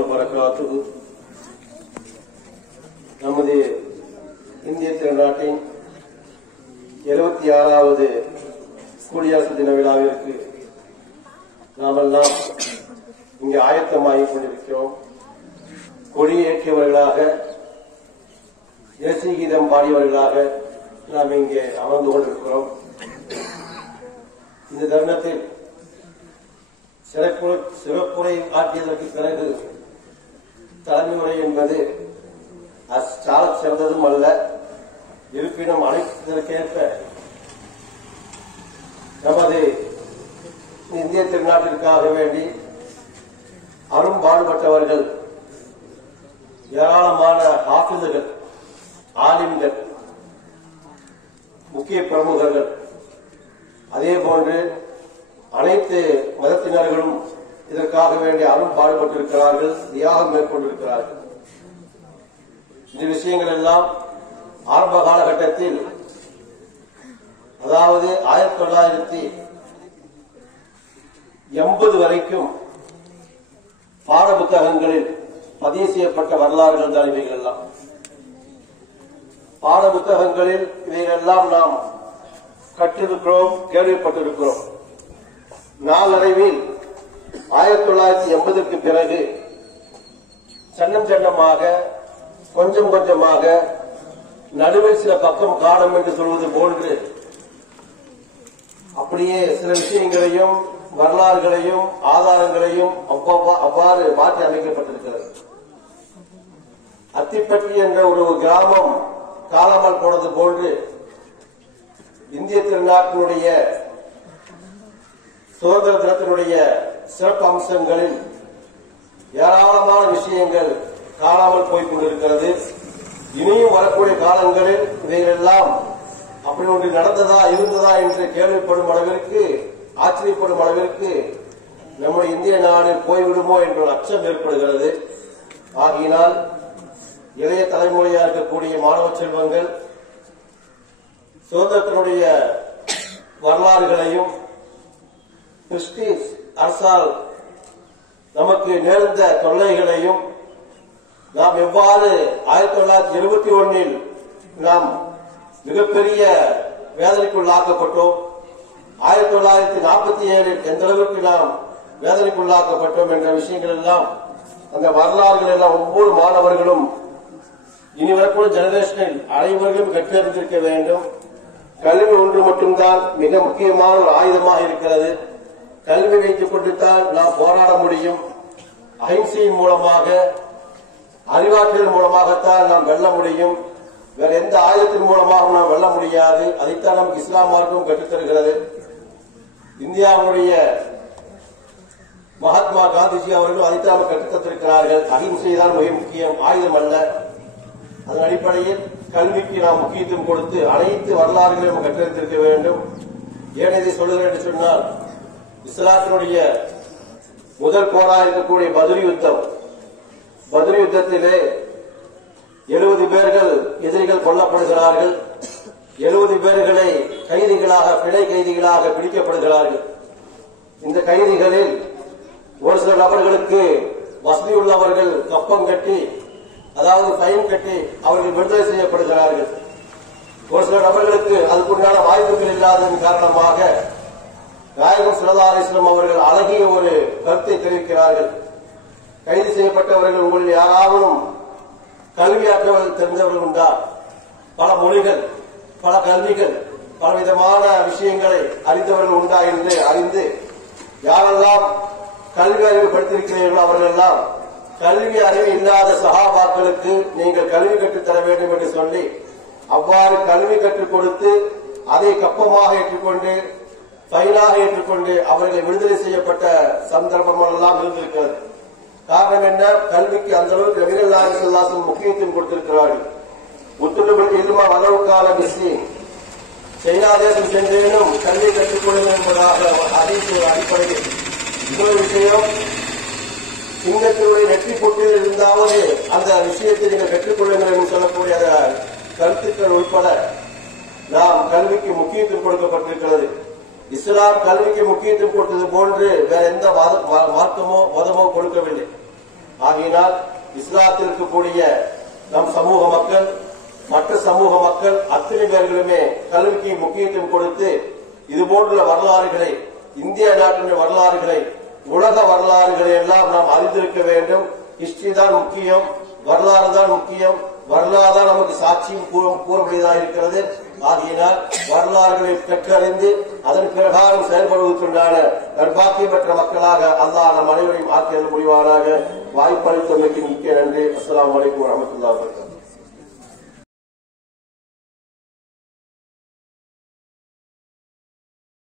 வபரகாத்துஹு. நமது இந்திய திருநாட்டின் 76வது குடியரசு தின விழாவிற்கு நாமெல்லாம் இங்கு ஆயத்தமாகிக் கொண்டிருக்கிறோம். கொடியேற்றியவர்களாக, தேசிய கீதம் பாடியவர்களாக நாம் இங்கே அமர்ந்து கொண்டிருக்கிறோம். இந்த தருணத்தில் சிறப்புரை ஆற்றியதற்கு பிறகு தலைமுறை என்பது சால சிறந்ததும் அல்ல. இருப்பினும் அழைத்ததற்கேற்ப நமது இந்திய திருநாட்டிற்காக வேண்டி அரும்பாடுபட்டவர்கள், ஏராளமான ஹாஃபிதுகள், ஆலிம்கள், முக்கிய பிரமுகர்கள், அதேபோன்று அனைத்து மதத்தினர்களும் இதற்காக வேண்டி அரும்பாடுபட்டிருக்கிறார்கள், தியாகம் மேற்கொண்டிருக்கிறார்கள். இந்த விஷயங்கள் எல்லாம் ஆரம்ப காலகட்டத்தில், அதாவது 1980 வரைக்கும் பாட புத்தகங்களில் பதிவு செய்யப்பட்ட வரலாறுகள் தான் இவைகள் எல்லாம். பாட புத்தகங்களில் இவைகளெல்லாம் நாம் கற்றிருக்கிறோம், கேள்விப்பட்டிருக்கிறோம். நாளடைவில் 1980க்கு பிறகு சன்னம் சன்னமாக, கொஞ்சம் கொஞ்சமாக, நடுவில் சில பக்கம் காணும் என்று சொல்வது போன்று அப்படியே சில விஷயங்களையும் வரலாறுகளையும் ஆதாரங்களையும் அவ்வாறு மாற்றி அமைக்கப்பட்டிருக்கிறது. அத்திப்பட்டி என்ற ஒரு கிராமம் காணாமல் போனது போன்று இந்திய திருநாட்டினுடைய சுதந்திர தினத்தினுடைய சிறப்பு அம்சங்களில் ஏராளமான விஷயங்கள் காணாமல் போய்க் கொண்டிருக்கிறது. இனியும் வரக்கூடிய காலங்களில் இவைகளெல்லாம் அப்படி ஒன்று நடந்ததா இருந்ததா என்று கேள்விப்படும் அளவிற்கு, ஆச்சரியப்படும் அளவிற்கு நம்முடைய இந்திய நாடு போய்விடுமோ என்ற ஒரு அச்சம் ஏற்படுகிறது. ஆகையினால் இளைய தலைமுறையாக இருக்கக்கூடிய மாணவ செல்வங்கள் சுதந்திரத்தினுடைய வரலாறுகளையும், பிரிட்டிஷ் அரசால் நமக்கு நேர்ந்த தொல்லைகளையும், நாம் எவ்வாறு 1921 நாம் மிகப்பெரிய வேதனைக்குள்ளாக்கப்பட்டோம், 1947 எந்த அளவுக்கு நாம் வேதனைக்குள்ளாக்கப்பட்டோம் என்ற விஷயங்கள் எல்லாம், அந்த வரலாறுகள் எல்லாம் ஒவ்வொரு மாணவர்களும், இனி வரக்கூடிய ஜெனரேஷனில் அனைவர்களும் கற்றறிந்திருக்க வேண்டும். கல்வி ஒன்று மட்டும்தான் மிக முக்கியமான ஒரு ஆயுதமாக இருக்கிறது. கல்வி வைத்துக் கொண்டுதான் நாம் போராட முடியும். அஹிம்சையின் மூலமாக, அறிவாற்றல் மூலமாகத்தான் நாம் வெல்ல முடியும். வேற எந்த ஆயுதத்தின் மூலமாக நாம் வெல்ல முடியாது. அதைத்தான் நமக்கு இஸ்லாம் மார்க்கம் கற்றுத்தருகிறது. இந்தியாவுடைய மகாத்மா காந்திஜி அவர்கள் அதைத்தான் நமக்கு கற்றுத்தந்திருக்கிறார்கள். அஹிம்சை தான் மிக முக்கியம், ஆயுதம் அல்ல. அதன் அடிப்படையில் கல்விக்கு நாம் முக்கியத்துவம் கொடுத்து அனைத்து வரலாறுகளையும் நாம் கற்றறிந்திருக்க வேண்டும். ஏன் இதை சொல்லுகிறேன் என்று சொன்னால், இஸ்லாத்தினுடைய முதல் போராக இருக்கக்கூடிய பத்ர் யுத்தம், பத்ர் யுத்தத்திலே 70 பேர்கள் எதிரிகள் கொல்லப்படுகிறார்கள். 70 பேர்களை கைதிகளாக, பிணை கைதிகளாக பிடிக்கப்படுகிறார்கள். இந்த கைதிகளில் ஒரு சில நபர்களுக்கு வசதியுள்ளவர்கள் கப்பம் கட்டி, அதாவது ஃபைன் கட்டி அவர்கள் விடுதலை செய்யப்படுகிறார்கள். ஒரு சில நபர்களுக்கு அதுக்குண்டான வாய்ப்புகள் இல்லாததன் காரணமாக நாயகம் ஸல்லல்லாஹு அலைஹி வஸல்லம் அவர்கள் அழகிய ஒரு கருத்தை தெரிவிக்கிறார்கள். கைது செய்யப்பட்டவர்கள் உங்களில் யாராவது கல்வியாற்றவர்கள் தெரிந்தவர்கள் உண்டா? பல மொழிகள், பல கல்விகள், பலவிதமான விஷயங்களை அறிந்தவர்கள் உண்டா என்று அறிந்து, யாரெல்லாம் கல்வி அறிவு படித்திருக்கிறீர்களோ அவர்கள் எல்லாம் கல்வி அறிவு இல்லாத சஹாபாக்களுக்கு நீங்கள் கல்வி கற்றுத்தர வேண்டும் என்று சொல்லி, அவ்வாறு கல்வி கற்றுக் கொடுத்து அதை கப்பமாக ஏற்றுக்கொண்டு, ஃபைனாக ஏற்றுக்கொண்டு அவர்களை விடுதலை செய்யப்பட்ட சந்தர்ப்பங்கள் எல்லாம் இருந்திருக்கிறது. காரணம் என்ன? கல்விக்கு அந்த அளவுக்கு நபிகள் நாயகம் ஸல்லல்லாஹு அலைஹி வஸல்லம் முக்கியத்துவம் கொடுத்திருக்கிறார்கள். உத்துலுபுல் இல்ம வலவ் கான மிஸ்லீன், சைனா தேசம் சென்றேனும் கல்வி கற்றுக்கொள்ளுங்கள் என்பதாக ஹதீஸ் அடிப்படையில் இன்னொரு விஷயம், சிங்கத்தினுடைய நெற்றி பொட்டில் இருந்தாவது அந்த விஷயத்தை நீங்கள் கற்றுக்கொள்ளுங்கள் என்று சொல்லக்கூடிய கருத்துக்கள் உட்பட நாம் கல்விக்கு முக்கியத்துவம் கொடுக்கப்பட்டிருக்கிறது. இஸ்லாம் கல்விக்கு முக்கியத்துவம் கொடுத்தது போன்று வேற எந்த மார்க்கமோ மதமோ கொடுக்கவில்லை. ஆகையினால் இஸ்லாத்தில் இருக்கக்கூடிய நம் சமூக மக்கள், மற்ற சமூக மக்கள் அத்தனை பேர்களுமே கல்விக்கு முக்கியத்துவம் கொடுத்து இதுபோன்ற வரலாறுகளை, இந்திய நாட்டின் வரலாறுகளை, உலக வரலாறுகளை எல்லாம் நாம் அறிந்திருக்க வேண்டும். ஹிஸ்டரி தான் முக்கியம், வரலாறு தான் முக்கியம். வரலாறு தான் நமக்கு சாட்சியும் கூறக்கூடியதாக இருக்கிறது. ஆகையினால் வரலாறுகளை கற்றறிந்து அதன் பிரகாரம் செயல்படுவதற்குண்டான நற்பாக்கியம் பெற்ற மக்களாக அல்லாஹ் நம் அனைவரையும் ஆக்கியது முடிவானாக. வாய்ப்பளித்தமைக்கு மிக்க நன்றி. அஸ்ஸலாமு அலைக்கும் வரஹ்மத்துல்லாஹி வபரகாத்துஹு.